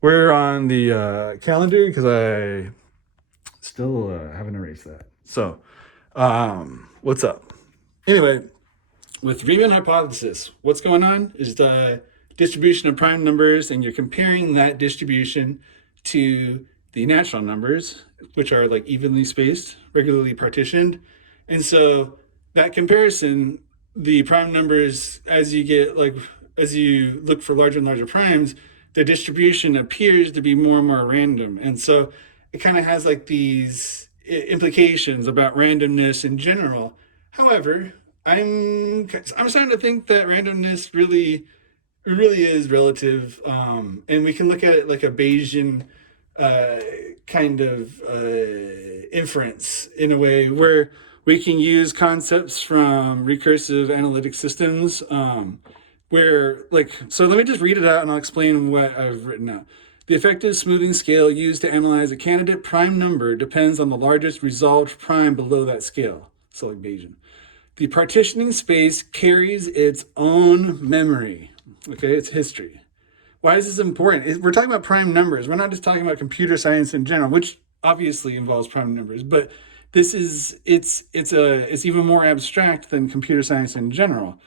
We're on the calendar because I still haven't erased that. So, what's up? Anyway, with Riemann hypothesis, what's going on is the distribution of prime numbers, and you're comparing that distribution to the natural numbers, which are like evenly spaced, regularly partitioned. And so that comparison, the prime numbers, as you look for larger and larger primes, the distribution appears to be more and more random. And so it kind of has like these implications about randomness in general. However, I'm starting to think that randomness really is relative, and we can look at it like a Bayesian uh, kind of inference in a way where we can use concepts from recursive analytic systems. So let me just read it out and I'll explain what I've written out. The effective smoothing scale used to analyze a candidate prime number depends on the largest resolved prime below that scale. So like Bayesian. The partitioning space carries its own memory. Okay, it's history. Why is this important? We're talking about prime numbers. We're not just talking about computer science in general, which obviously involves prime numbers, but it's even more abstract than computer science in general.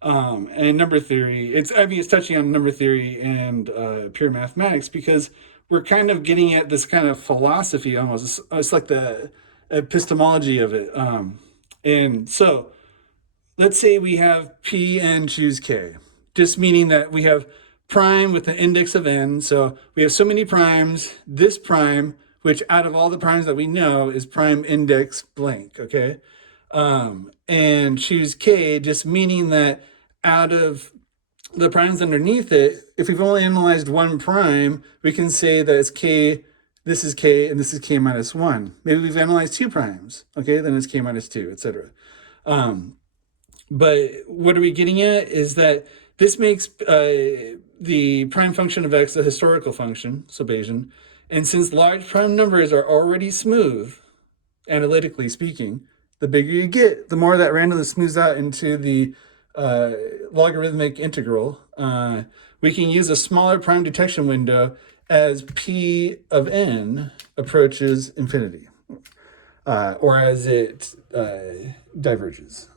And number theory, it's touching on number theory and pure mathematics, because we're kind of getting at this kind of philosophy almost. It's like the epistemology of it. And so let's say we have P and choose K, just meaning that we have prime with an index of n. So we have so many primes, this prime, which out of all the primes that we know is prime index blank, okay? And choose K, just meaning that out of the primes underneath it, if we've only analyzed one prime, we can say that it's K, this is K, and this is K minus 1. Maybe we've analyzed two primes, okay? Then it's K minus 2, etc. But what are we getting at is that this makes the prime function of x a historical function, so Bayesian. And since large prime numbers are already smooth, analytically speaking, the bigger you get, the more that randomness smooths out into the logarithmic integral. We can use a smaller prime detection window as P of n approaches infinity, or as it diverges.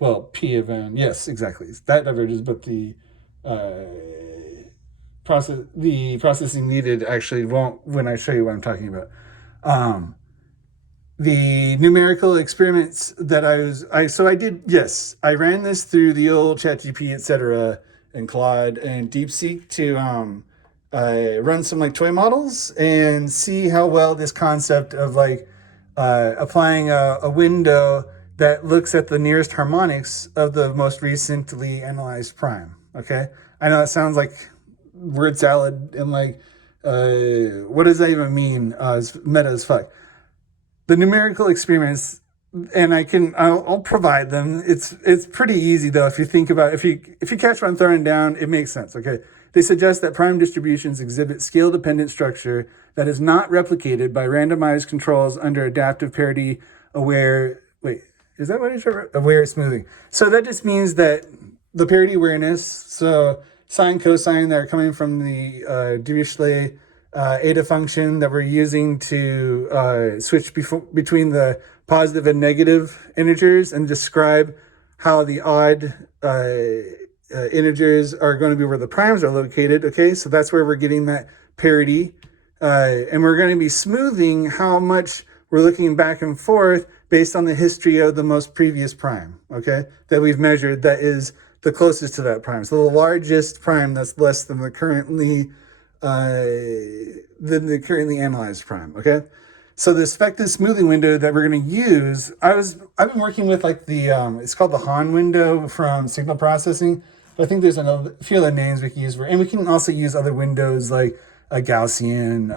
Well, P of n, yes, exactly. That diverges, but the processing needed actually won't when I show you what I'm talking about. The numerical experiments that I ran this through the old ChatGPT, etc., and Claude and DeepSeek to run some like toy models and see how well this concept of like applying a window that looks at the nearest harmonics of the most recently analyzed prime. Okay, I know it sounds like word salad and like what does that even mean? It's meta as fuck. The numerical experiments, and I'll provide them. It's pretty easy though. If you think about, if you catch what I'm throwing down, it makes sense. Okay, they suggest that prime distributions exhibit scale dependent structure that is not replicated by randomized controls under adaptive parity aware. Wait, is that what it's aware smoothing? So that just means that the parity awareness, so sine, cosine that are coming from the Dirichlet eta function that we're using to switch between the positive and negative integers and describe how the odd integers are going to be where the primes are located. Okay, so that's where we're getting that parity. And we're going to be smoothing how much we're looking back and forth based on the history of the most previous prime, okay, that we've measured that is the closest to that prime. So the largest prime that's less than the currently analyzed prime, okay? So the effective smoothing window that we're going to use, I've been working with like the, it's called the Hahn window from signal processing. But I think there's a few other names we can use and we can also use other windows like a Gaussian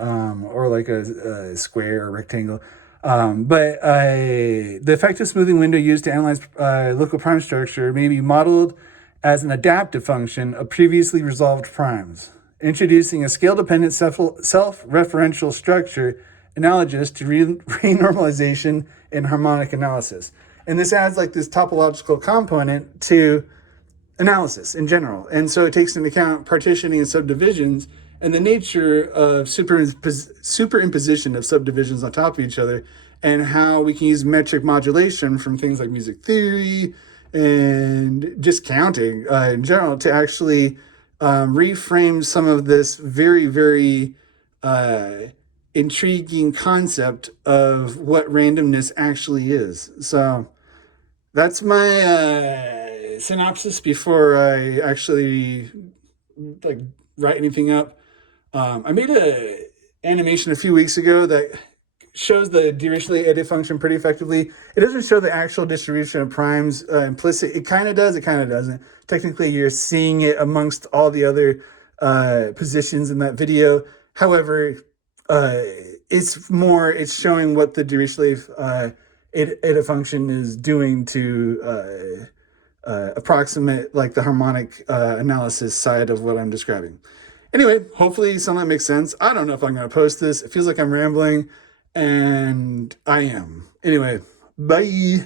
or like a square or rectangle. But the effective smoothing window used to analyze local prime structure may be modeled as an adaptive function of previously resolved primes, introducing a scale-dependent self-referential structure analogous to renormalization in harmonic analysis. And this adds like this topological component to analysis in general. And so it takes into account partitioning and subdivisions and the nature of superimposition of subdivisions on top of each other, and how we can use metric modulation from things like music theory and just counting in general to actually reframe some of this very, very intriguing concept of what randomness actually is. So that's my synopsis before I actually like write anything up. I made an animation a few weeks ago that shows the Dirichlet edit function pretty effectively. It doesn't show the actual distribution of primes implicit. It kind of does, it kind of doesn't. Technically, you're seeing it amongst all the other positions in that video. However, it's showing what the Dirichlet edit function is doing to approximate like the harmonic analysis side of what I'm describing. Anyway, hopefully some of that makes sense. I don't know if I'm going to post this. It feels like I'm rambling, and I am. Anyway, bye.